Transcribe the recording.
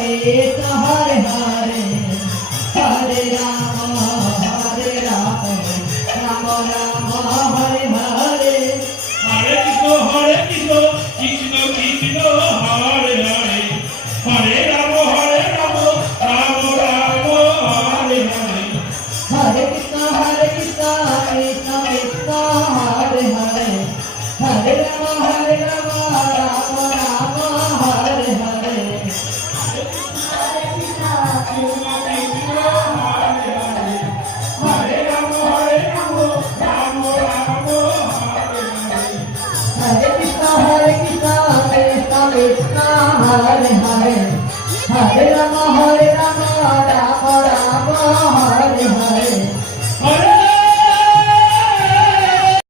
Quem está Hare Rama,